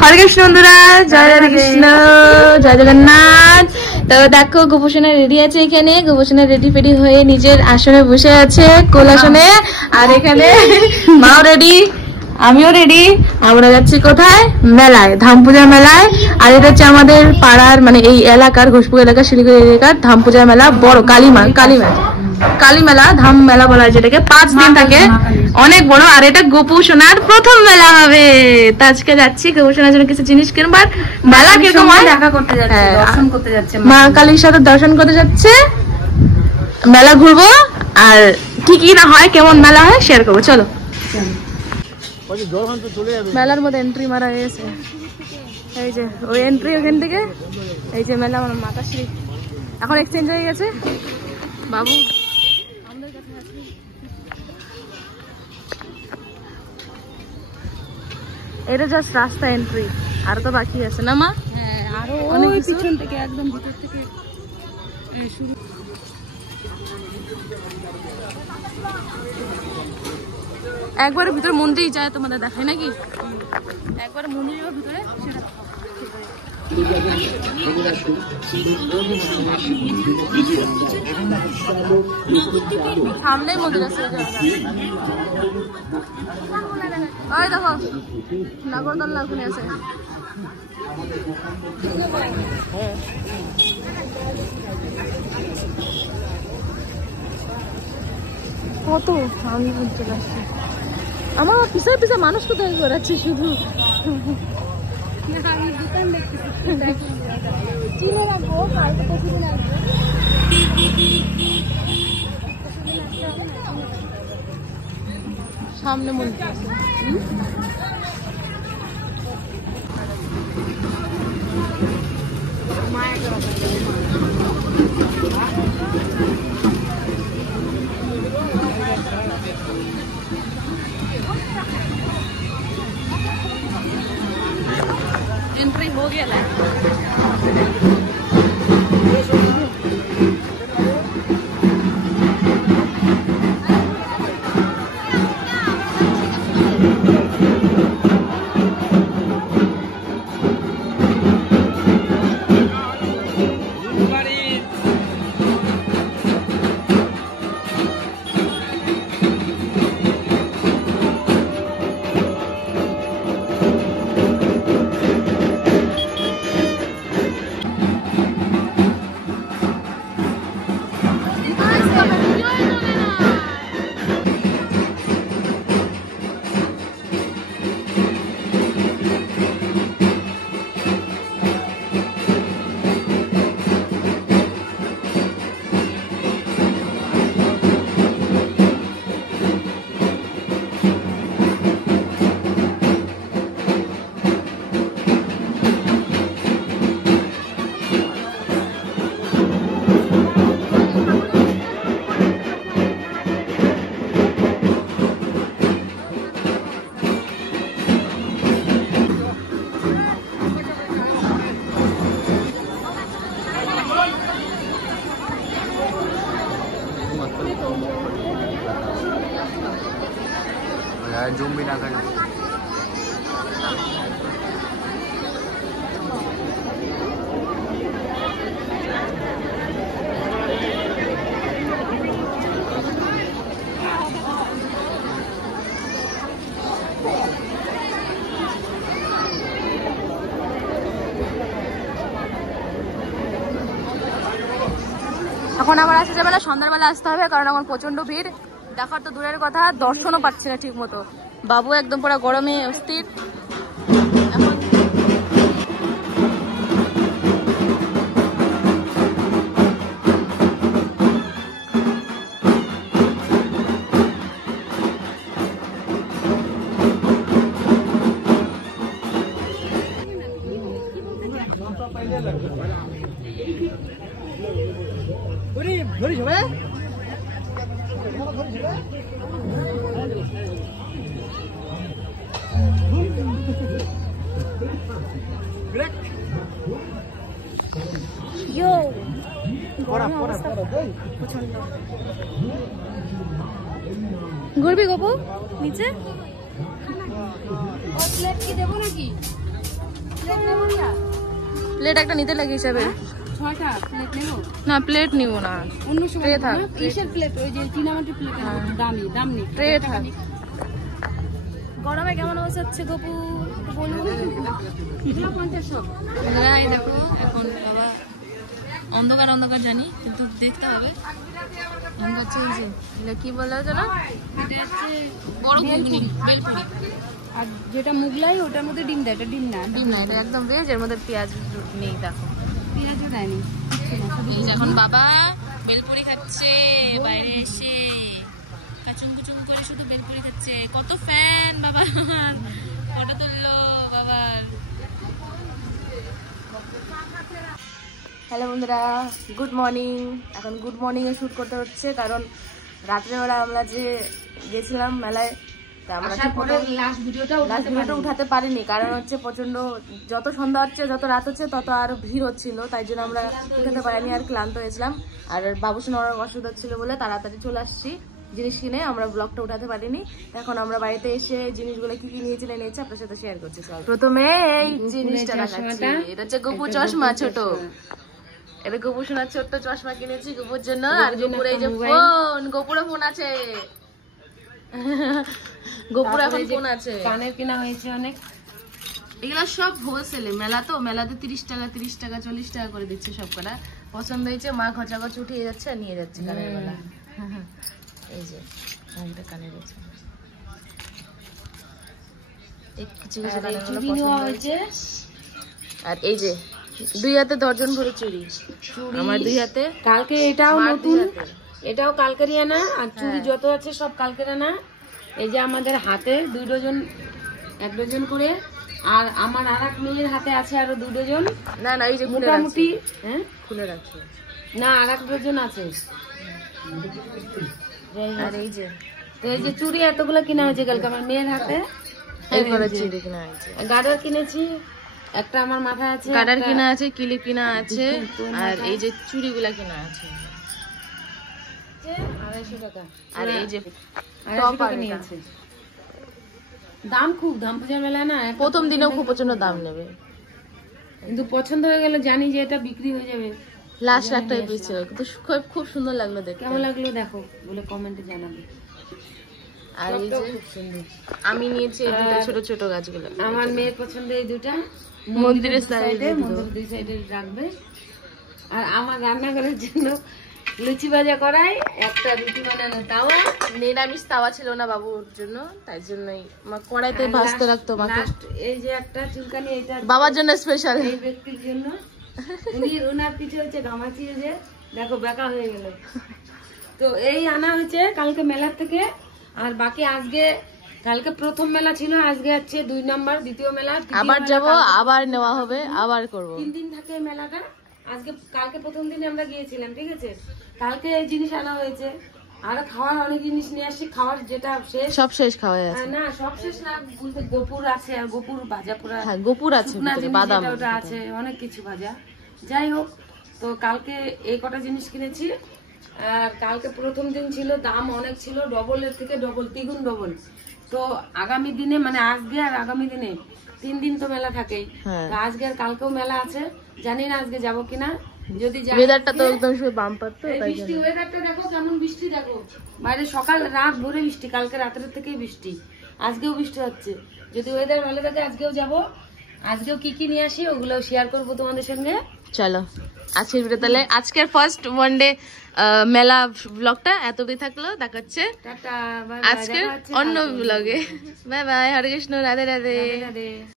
হরে কৃষ্ণ বন্ধুরা, জয় রাধে কৃষ্ণ, জয় জগন্নাথ। তো দেখো গোপসোনা রেডি আছে এখানে, গোপসোনা রেডি ফেডি হয়ে নিজের আসনে বসে আছে, কোল আসনে। আর এখানে মাও রেডি, আমিও রেডি। আমরা যাচ্ছি কোথায়? মেলায়, ধাম পূজার মেলায়। আর এটা হচ্ছে আমাদের পাড়ার মানে এই এলাকার ঘোষপুর এলাকার শিলিগুড়ি এলাকার ধাম পূজার মেলা, বড় কালী মেলা, ধাম মেলা বলা হয় যেটাকে, 5 দিন থাকে, অনেক বড়। আর এটা গোপসোনার প্রথম মেলা হবে। তো আজকে যাচ্ছি গোপসোনার জন্য কিছু জিনিস কিনবার। মেলা কিরকম হয় দেখা করতে যাচ্ছে, দর্শন করতে যাচ্ছে, মা কালীর সাথে দর্শন করতে যাচ্ছে, মেলা ঘুরবো। আর ঠিকই না হয় কেমন মেলা হয় শেয়ার করবো, চলো। মেলার মধ্যে এন্ট্রি মারা গেছে, এই যে ওই এন্ট্রি ওখান থেকে, এই যে মেলা আমার মাতাশ্রী এখন এক্সচেঞ্জ হয়ে গেছে। বাবু আমাদের কাছে আছে, এটা জাস্ট রাস্তা এন্ট্রি, আর তো বাকি আছে না মা? হ্যাঁ, আরো অনেক পিছন থেকে একদম ভিতর থেকে শুরু। একবারে ভিতরে মন্দিরেই যায়, তোমাদের দেখায় নাকি? একবারে মন্দিরের ভিতরে সামনেই মন্দির আছে। ওই দেখো নাগরদোল্লা ওখানে আছে। কত আমি চলে আসছি, আমার পিছনে পিছনে মানুষ কোথায় ঘোরাচ্ছে শুধু। সামনে মন্দির আছে। एंट्री हो गया है। जूम भी ना कर। এখন আবার আসতে যাবে না, সন্ধ্যাবেলা আসতে হবে, কারণ এখন প্রচন্ড ভিড়, দেখার তো দূরের কথা, দর্শনও পাচ্ছি না ঠিক মতো। বাবু একদম পুরো গরমে অস্থির। ঘুরবি গোপু নিচে? প্লেট কি দেবো নাকি? প্লেট একটা নিতে লাগে হিসাবে। 6টা প্লেট নেব না, প্লেট নিব না, অন্য সময় থাক। কিসের প্লেট? ওই যে চীনামাটির প্লেট দাম নেই। ট্রে থাক। গরমে কেমন অবস্থা হচ্ছে গপু বলুন। 50 সব। এই দেখো এখন বাবা অন্ধকার অন্ধকার জানি, কিন্তু দেখতে হবে। এটা কি বলা যেন, এটা হচ্ছে বড় ঘুগনি, বেলপুরি। আর যেটা মুগলাই ওটার মধ্যে ডিম দেয়, এটা ডিম না, ডিম না, এটা একদম ভেজ, এর মধ্যে পেঁয়াজ নেই। দেখো পেঁয়াজও দেয়নি। এই যে এখন বাবা বেলপুরি খাচ্ছে বাইরে এসে, কাচুম কুচুম করে শুধু বেলপুরি খাচ্ছে। কত ফ্যান বাবা, ফটো তুললো বাবার। হ্যালো বন্ধুরা, গুড মর্নিং। এখন গুড মর্নিং এ শুট করতে হচ্ছে, কারণ রাত্রেবেলা আমরা যে গেছিলাম মেলায়, আমরা লাস্ট ভিডিওটা উঠাতে পারিনি। কারণ হচ্ছে প্রচন্ড, যত সন্ধ্যা হচ্ছে যত রাত হচ্ছে তত আরো ভিড় হচ্ছিল, তাই জন্য আমরা উঠাতে পারিনি আর ক্লান্ত হয়েছিলাম। আর বাবুসোনার অসুখ হচ্ছিল বলে তাড়াতাড়ি চলে আসছি জিনিস কিনে, আমরা ব্লগটা উঠাতে পারিনি। এখন আমরা বাড়িতে এসে জিনিসগুলো কি কি নিয়েছি না নিয়েছি আপনার সাথে শেয়ার করছি। প্রথমে এই জিনিসটা দেখাচ্ছি, এটা হচ্ছে গপু চশমা, ছোট। এটা গপু সোনার ছোট্ট চশমা কিনেছি গপুর জন্য। আর গপুর এই যে ফোন, গপুরও ফোন আছে, গপুর এখন ফোন আছে। কানের কেনা হয়েছে অনেক। এগুলো সব হোলসেলে, মেলা তো, মেলাতে 30 টাকা 40 টাকা করে দিচ্ছে সব কটা। পছন্দ হয়েছে, মা খচাখচ উঠিয়ে যাচ্ছে আর নিয়ে যাচ্ছে কানের বেলা। এই যে একটা কানের আছে, কিছু কিছু কানের বেলা পছন্দ হয়েছে। আর এই যে 2 হাতে দর্জন ভরে চুড়ি, আমার 2 হাতে। কালকে এটাও নতুন, এটাও কালকেরই আনা। আর চুড়ি যত আছে সব কালকের আনা। এই যে আমাদের হাতে 2 ডজন, 1 ডজন করে। আর আমার আর এক মেয়ের হাতে আছে আরো 2 ডজন। না না, এই যে মোটামুটি, হ্যাঁ খুলে রাখছি না, আর 1 ডজন আছে। আর এই যে, তো এই যে চুড়ি এতগুলো কিনা হয়েছে কালকে আমার মেয়ের হাতে। এইগুলো চুড়ি কিনা হয়েছে। গাডার কিনেছি একটা, আমার মাথায় আছে গাডার কিনা আছে, ক্লিপ কিনা আছে, আর এই যে চুড়িগুলা কিনা আছে 250 টাকা। আর এই যে 250 টাকা নিয়েছে। দাম খুব, দাম পূজা মেলা না, প্রথম দিনেও খুব প্রচন্ড দাম নেবে, কিন্তু পছন্দ হয়ে গেলে জানি যে এটা বিক্রি হয়ে যাবে। লাস্ট একটা পিস ছিল, কিন্তু খুব সুন্দর লাগলো দেখতে। কেমন লাগলো দেখো বলে কমেন্টে জানাবে। আর এই যে খুব সুন্দর। আমি নিয়েছি এই দুটো ছোট ছোট গাছগুলো, আমার মেয়ের পছন্দ এই দুটা, মন্দিরের সাইডে, মন্দির 2 সাইডে রাখবে। আর আমার রান্নাঘরের জন্য লুচি ভাজা করাই, একটা রুটি বানানো তাওয়া। নিরামিষ তাওয়া ছিল না বাবুর জন্য, তাই জন্যই কড়াইতে ভাজতে রাখতো মাকে। এই যে একটা চুলকানি, এটা বাবার জন্য স্পেশাল, এই ব্যক্তির জন্য। ওনার পিঠে হচ্ছে ঘামাচি, যে দেখো বেকা হয়ে গেল। তো এই আনা হয়েছে কালকে মেলার থেকে। আর বাকি আজকে, কালকে প্রথম মেলা ছিল, আজকে হচ্ছে 2 নম্বর, দ্বিতীয় মেলা। আবার যাব, আবার নেওয়া হবে, আবার করব। 3 দিন থাকে মেলাটা। আজকে, কালকে প্রথম দিনে আমরা গিয়েছিলাম, ঠিক আছে। কালকে এই জিনিস আনা হয়েছে, আর খাওয়ার অনেক জিনিস নিয়ে আসছি। খাওয়ার যেটা শেষ, সব শেষ খাওয়া আছে না সব শেষ না বলতে, গোপুর আছে, আর গোপুর ভাজা পোড়া, হ্যাঁ গোপুর আছে, বাদাম ওটা আছে, অনেক কিছু ভাজা। যাই হোক, তো কালকে এই কটা জিনিস কিনেছি। আর কালকে প্রথম দিন ছিল, দাম অনেক ছিল, ডবলের থেকে ডবল, 3 গুণ ডবল। তো আগামী দিনে, মানে আজকে আর আগামী দিনে 3 দিন তো মেলা থাকেই। তো আজকে আর কালকেও মেলা আছে, জানি না আজকে যাবো কিনা। যদি ওয়েদারটা তো একদম শুধু বাম্পার, তো তাই বৃষ্টি, ওয়েদারটা দেখো কেমন বৃষ্টি, দেখো বাইরে সকাল রাত ভোরে বৃষ্টি, কালকে রাতের থেকেই বৃষ্টি, আজকেও বৃষ্টি হচ্ছে। যদি ওয়েদার ভালো থাকে আজকেও যাব। আজকেও কি কি নিয়ে আসি ওগুলো শেয়ার করবো তোমাদের সঙ্গে। চলো আজকের ভিডিও তাহলে, আজকের ফার্স্ট ওয়ান ডে মেলা ব্লগটা এতটাই থাকলো। দেখাচ্ছে টাটা, আজকের অন্য ব্লগে। বাই বাই, হরে কৃষ্ণ, রাধে রাধে।